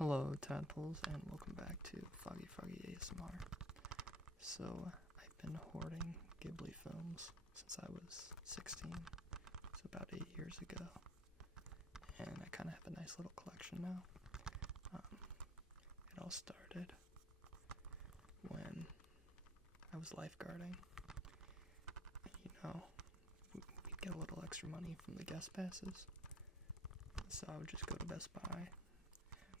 Hello tadpoles and welcome back to Foggy ASMR. So I've been hoarding Ghibli films since I was 16, so about 8 years ago, and I kind of have a nice little collection now. It all started when I was lifeguarding, and we'd get a little extra money from the guest passes, so I would just go to Best Buy,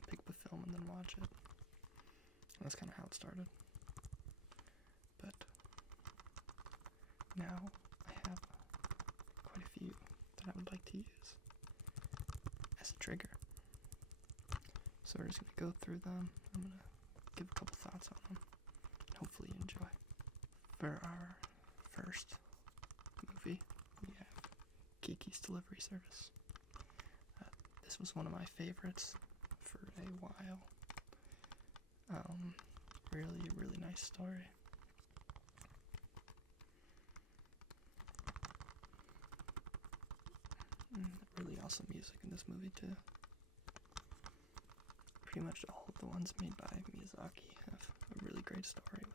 pick the film and then watch it. And that's kind of how it started. But now I have quite a few that I would like to use as a trigger. So we're just going to go through them. I'm going to give a couple thoughts on them and hopefully you enjoy. For our first movie, we have Kiki's Delivery Service. This was one of my favorites for a while. Really nice story. Really awesome music in this movie too. Pretty much all of the ones made by Miyazaki have a really great story with.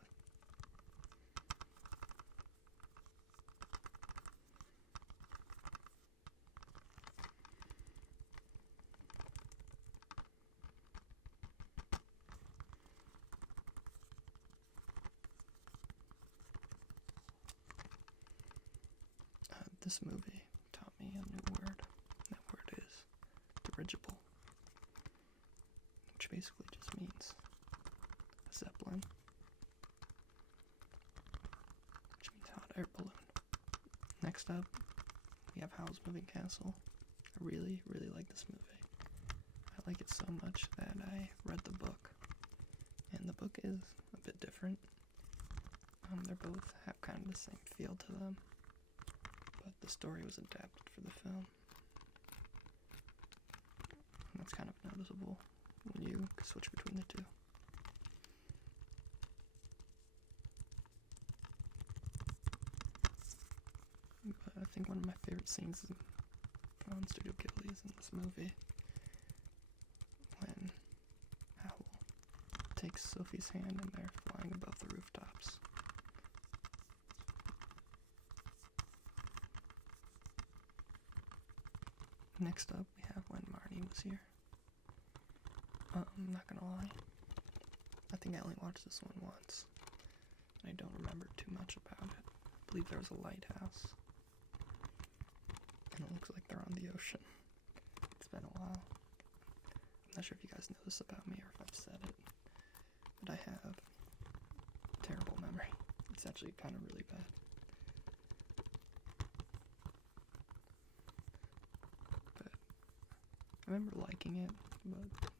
This movie taught me a new word. That word is dirigible, which basically just means a zeppelin, which means hot air balloon. Next up, we have Howl's Moving Castle. I really like this movie. I like it so much that I read the book, and the book is a bit different. They both have kind of the same feel to them, but the story was adapted for the film. And that's kind of noticeable when you switch between the two. But I think one of my favorite scenes from Studio Ghibli is in this movie, when Howl takes Sophie's hand and they're flying above the rooftops. Next up, we have when Marnie was here. I'm not gonna lie, I think I only watched this one once. I don't remember too much about it. I believe there was a lighthouse, and it looks like they're on the ocean. It's been a while. I'm not sure if you guys know this about me or if I've said it, but I have a terrible memory. It's actually kind of really bad. I remember liking it, but it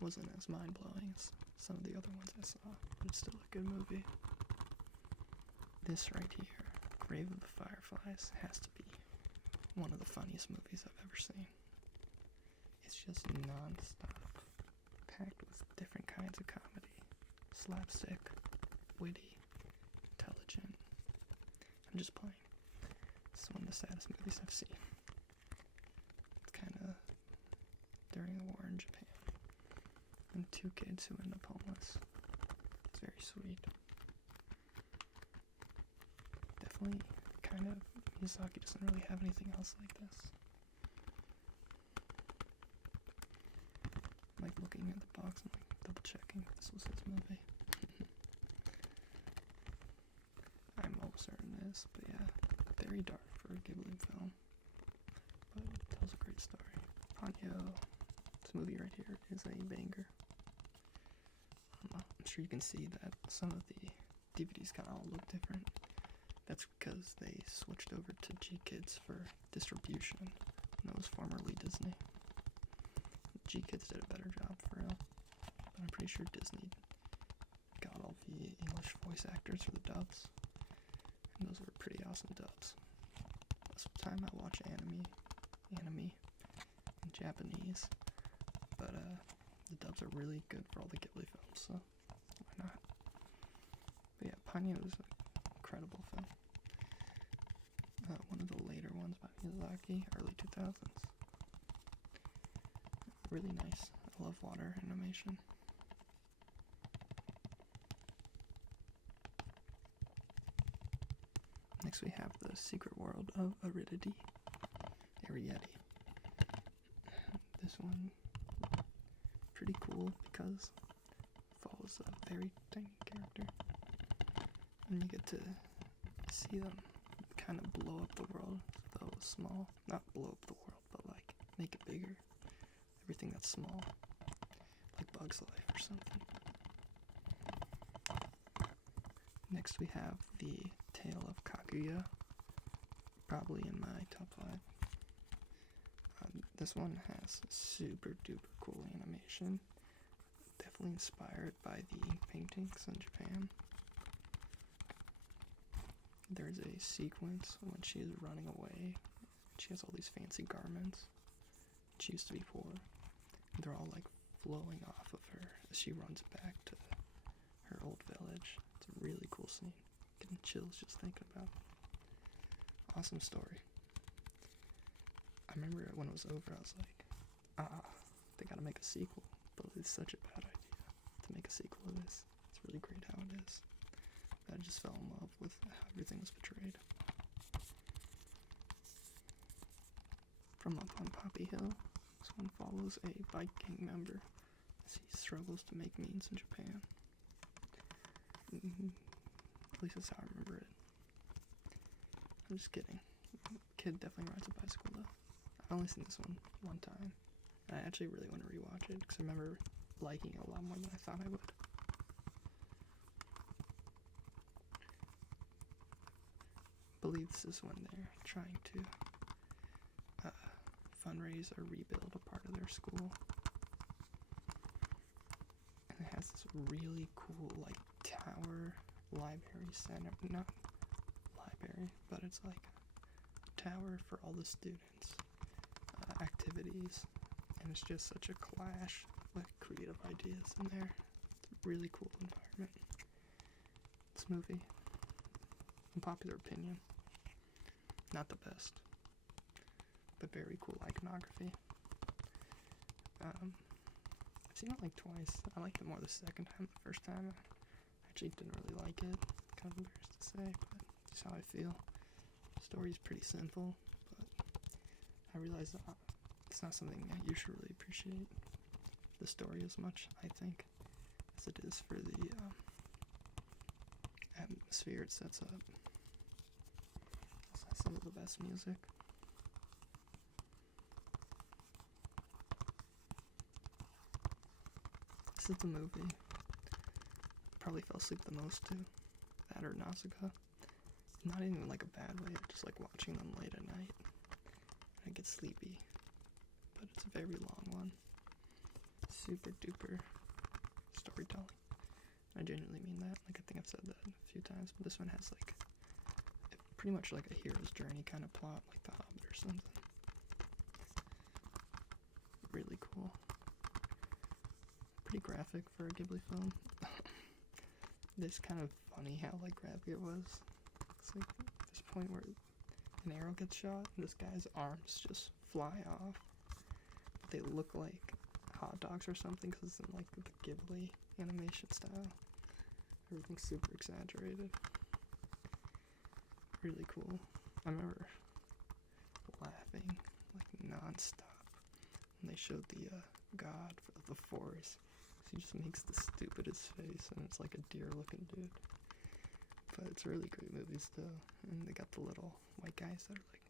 wasn't as mind-blowing as some of the other ones I saw, but it's still a good movie. This right here, Grave of the Fireflies, has to be one of the funniest movies I've ever seen. It's just non-stop, packed with different kinds of comedy, slapstick, witty, intelligent. I'm just playing. It's one of the saddest movies I've seen. It's kind of during the war in Japan, and two kids who end up homeless. It's very sweet. Definitely kind of, Miyazaki doesn't really have anything else like this. I'm like looking at the box and like double checking if this was his movie. I'm almost certain it is, but yeah, very dark for a Ghibli film, but it tells a great story. Ponyo. This movie right here is a banger. I'm sure you can see that some of the DVDs kind of all look different. That's because they switched over to G-Kids for distribution, and that was formerly Disney. G-Kids did a better job for real, but I'm pretty sure Disney got all the English voice actors for the dubs, and those were pretty awesome dubs. Most of the time I watch anime, in Japanese. But the dubs are really good for all the Ghibli films, so why not? But yeah, Ponyo is an incredible film. One of the later ones by Miyazaki, early 2000s. Really nice. I I love water animation. Next we have the secret world of Aridity. This one, pretty cool because it follows a very tiny character. And you get to see them kind of blow up the world, though it was small. Not blow up the world, but like make it bigger. Everything that's small, like Bug's Life or something. Next we have the Tale of Kaguya, probably in my top 5. This one has super duper cool animation, definitely inspired by the paintings in Japan. There's a sequence when she is running away. She has all these fancy garments. She used to be poor. They're all like flowing off of her as she runs back to her old village. It's a really cool scene. Getting chills just thinking about it. Awesome story. I remember when it was over, I was like, they gotta make a sequel. But it's such a bad idea to make a sequel of this. It's really great how it is. I just fell in love with how everything was portrayed. From Up on Poppy Hill, this one follows a bike gang member as he struggles to make means in Japan. At least that's how I remember it. I'm just kidding. The kid definitely rides a bicycle though. I've only seen this one time. And I actually really want to rewatch it because I remember liking it a lot more than I thought I would. I believe this is when they're trying to fundraise or rebuild a part of their school. And it has this really cool like tower library center, not library, but it's like a tower for all the students, activities, and it's just such a clash with creative ideas in there. It's a really cool environment. This movie, in popular opinion, not the best, but very cool iconography. I've seen it like twice. I liked it more the second time. The first time, I actually didn't really like it. Kind of embarrassed to say, but it's how I feel. The story's pretty simple, but I realize that it's not something that you should really appreciate the story as much, I think, as it is for the atmosphere it sets up. It has some of the best music. This is the movie I probably fell asleep the most to. That or Nausicaa. Not even like a bad way, I just like watching them late at night. And I get sleepy. But it's a very long one. Super duper storytelling. I genuinely mean that. Like I think I've said that a few times, but this one has like pretty much like a hero's journey kind of plot, like The Hobbit or something. Really cool. Pretty graphic for a Ghibli film. It's kind of funny how like graphic it was. It's like this point where an arrow gets shot and this guy's arms just fly off. But they look like hot dogs or something because it's in like the Ghibli animation style. Everything's super exaggerated. Really cool. I remember laughing like non-stop when they showed the god of the forest. He just makes the stupidest face and it's like a deer looking dude. But it's a really great movie still. And they got the little white guys that are like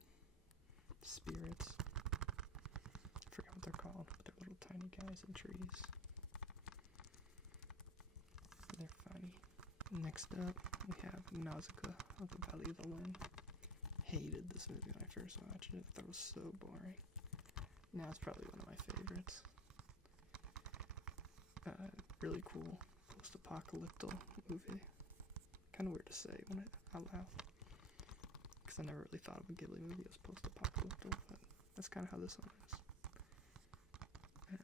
spirits. I forgot what they're called, but they're little tiny guys in trees. They're funny. Next up, we have Nausicaa of the Valley of the Wind. Hated this movie when I first watched it. I thought it was so boring. Now it's probably one of my favorites. Really cool post-apocalyptic movie. Kind of weird to say when out loud, because I never really thought of a Ghibli movie as post-apocalyptic, but that's kind of how this one is.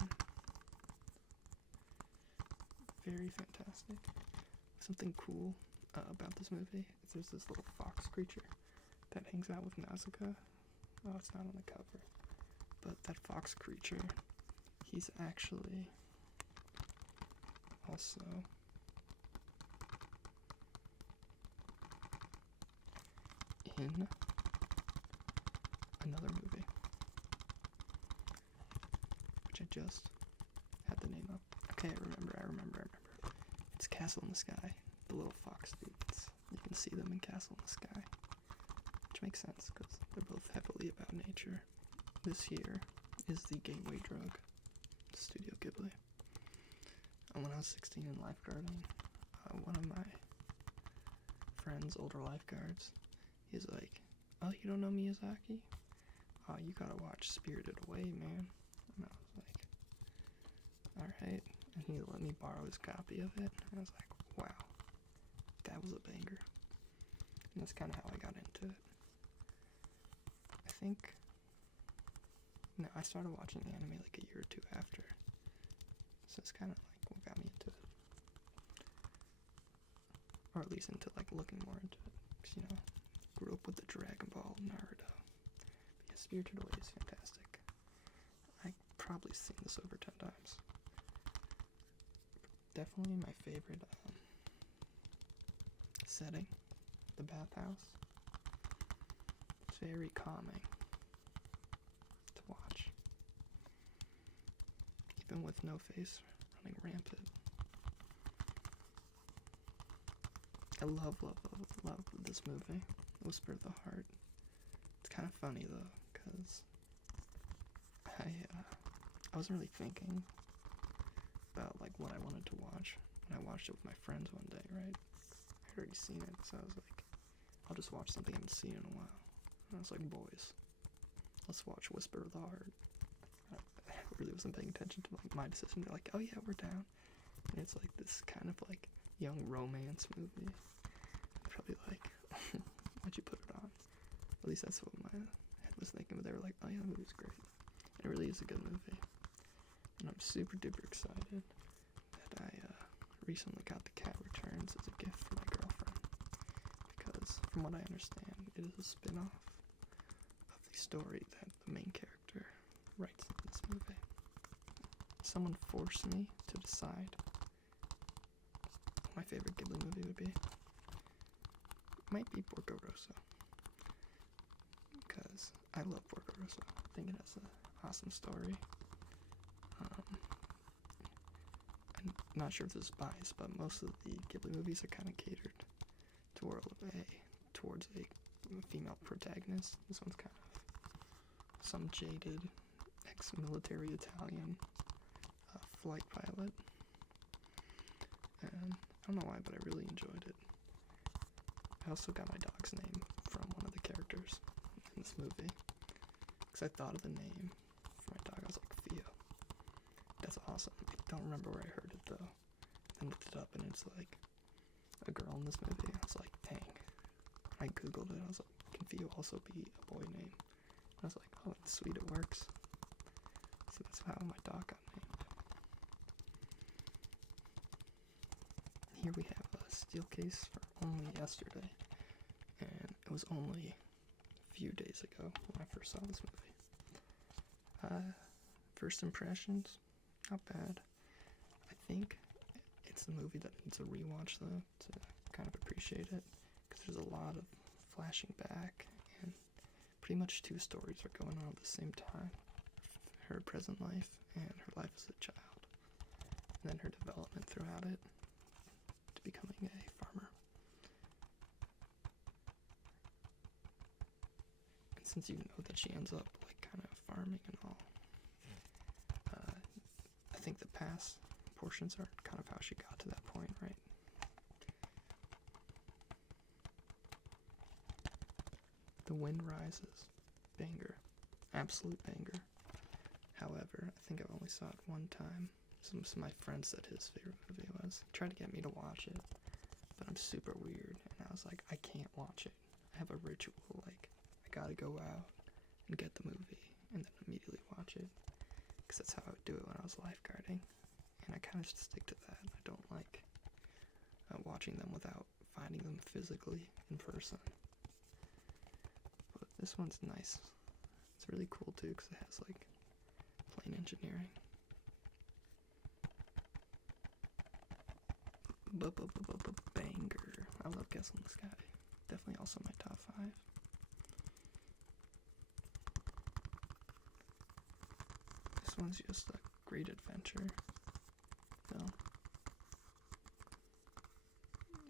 And very fantastic. Something cool about this movie is there's this little fox creature that hangs out with Nausicaa. Oh, it's not on the cover, but that fox creature, he's actually also in another movie, which I just had the name up. Okay, I remember. It's Castle in the Sky. The little fox dudes. You can see them in Castle in the Sky, which makes sense because they're both heavily about nature. This here is the gateway drug to Studio Ghibli. And when I was 16 and lifeguarding, one of my friends, older lifeguards, he's like, "Oh, you don't know Miyazaki? Oh, you gotta watch Spirited Away, man." And I was like, alright. And he let me borrow his copy of it. And I was like, wow, that was a banger. And that's kind of how I got into it. I think, no, I started watching anime like a year or two after. So it's kind of like what got me into it. Or at least into like looking more into it. Because, you know, grew up with the Dragon Ball, Naruto. But yeah, Spirited Away is fantastic. I've probably seen this over 10 times. Definitely my favorite setting, the bathhouse. It's very calming to watch. Even with No Face running rampant. I love this movie, Whisper of the Heart. It's kind of funny though, because I wasn't really thinking about like what I wanted to watch when I watched it with my friends one day, right? I had already seen it, so I was like, I'll just watch something I haven't seen in a while. And I was like, boys, let's watch Whisper of the Heart. I really wasn't paying attention to like my decision. They're like, oh yeah, we're down. And it's like this kind of like young romance movie. I'm probably like, why'd you put it on? At least that's what my head was thinking, but they were like, oh yeah, the movie's great. And it really is a good movie. And I'm super duper excited that I recently got The Cat Returns as a gift for my girlfriend. Because from what I understand, it is a spin-off of the story that the main character writes in this movie. Someone forced me to decide what my favorite Ghibli movie would be. It might be Porco Rosso. Because I love Porco Rosso. I think it has an awesome story. I'm not sure if this is biased, but most of the Ghibli movies are kind of catered towards a female protagonist. This one's kind of some jaded ex-military Italian flight pilot. And I don't know why, but I really enjoyed it. I also got my dog's name from one of the characters in this movie. Because I thought of the name for my dog. I was like, Theo. That's awesome. I don't remember where I heard it though. I looked it up and it's like a girl in this movie. I was like, dang. I googled it. I was like, can Theo also be a boy name? And I was like, oh, it's sweet, it works. So that's how my dog got named. Here we have a steel case for only yesterday. And it was only a few days ago when I first saw this movie. First impressions, not bad. I think it's a movie that needs a rewatch though to kind of appreciate it, because there's a lot of flashing back and pretty much two stories are going on at the same time. Her present life and her life as a child, and then her development throughout it to becoming a farmer. And since you know that she ends up like kind of farming and all, I think the past portions are kind of how she got to that point, right? The Wind Rises, banger, absolute banger. However, I think I only saw it one time. Some of my friends said his favorite movie was. He tried to get me to watch it, but I'm super weird, and I was like, I can't watch it. I have a ritual, like, I gotta go out and get the movie, and then immediately watch it. Because that's how I would do it when I was lifeguarding, and I kind of stick to that. I don't like watching them without finding them physically in person. But this one's nice. It's really cool too because it has like plane engineering. Banger. I love Castle in the Sky. Definitely also my top 5. This one's just a great adventure film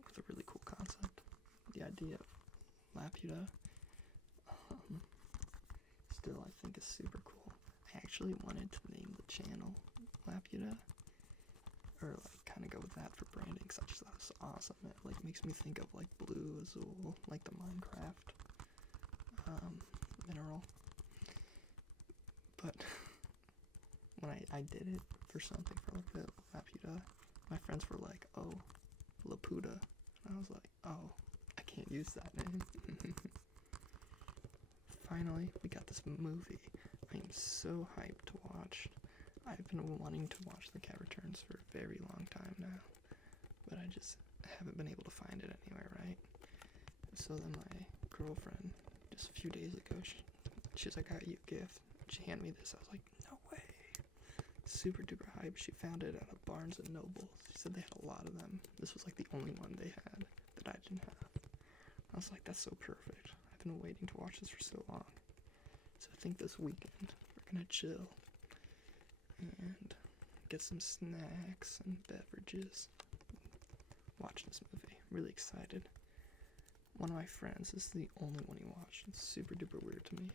with a really cool concept. The idea of Laputa, still I think is super cool. I actually wanted to name the channel Laputa, or like kind of go with that for branding, because I just thought it was awesome. It like makes me think of like Blue Azul, like the Minecraft mineral. But when I did it for something for like the Laputa, my friends were like, "Oh, Laputa," and I was like, "Oh, I can't use that name." Finally, we got this movie. I am so hyped to watch. I've been wanting to watch The Cat Returns for a very long time now, but I just haven't been able to find it anywhere, right? So then my girlfriend, just a few days ago, she's like, "I got you a gift." She handed me this. I was like, "No way." Super duper hype. She found it at a Barnes & Noble. She said they had a lot of them. This was like the only one they had that I didn't have. I was like, that's so perfect. I've been waiting to watch this for so long. So I think this weekend we're gonna chill and get some snacks and beverages. Watch this movie. Really excited. One of my friends is the only one he watched. It's super duper weird to me.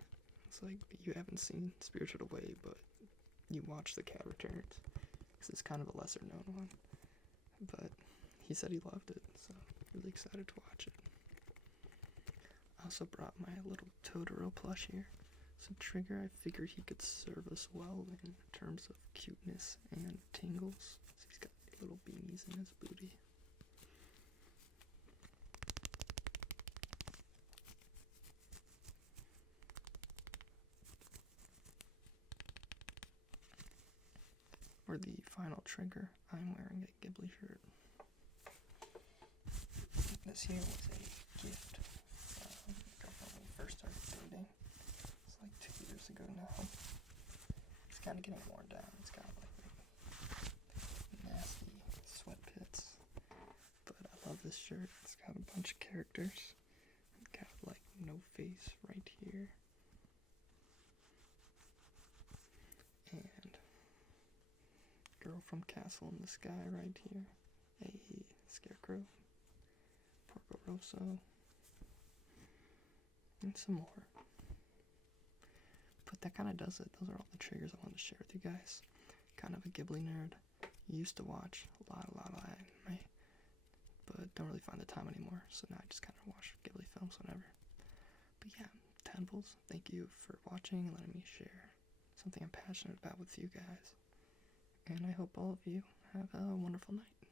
It's like, you haven't seen Spirited Away, but you watch The Cat Returns, because it's kind of a lesser known one. But he said he loved it, so really excited to watch it. I also brought my little Totoro plush here. So Trigger, I figured he could serve us well in terms of cuteness and tingles. So he's got little beanies in his booty. For the final trigger, I'm wearing a Ghibli shirt. This here was a gift from my girlfriend when we first started dating. It's like 2 years ago now. It's kind of getting worn down. It's got like nasty sweat pits. But I love this shirt. It's got a bunch of characters. It's got like no face right here. And girl from Castle in the Sky right here. A scarecrow. Porco Rosso. And some more. But that kind of does it. Those are all the triggers I wanted to share with you guys. Kind of a Ghibli nerd. Used to watch a lot of anime, but don't really find the time anymore. So now I just kind of watch Ghibli films whenever. But yeah, Tentacles, thank you for watching and letting me share something I'm passionate about with you guys. And I hope all of you have a wonderful night.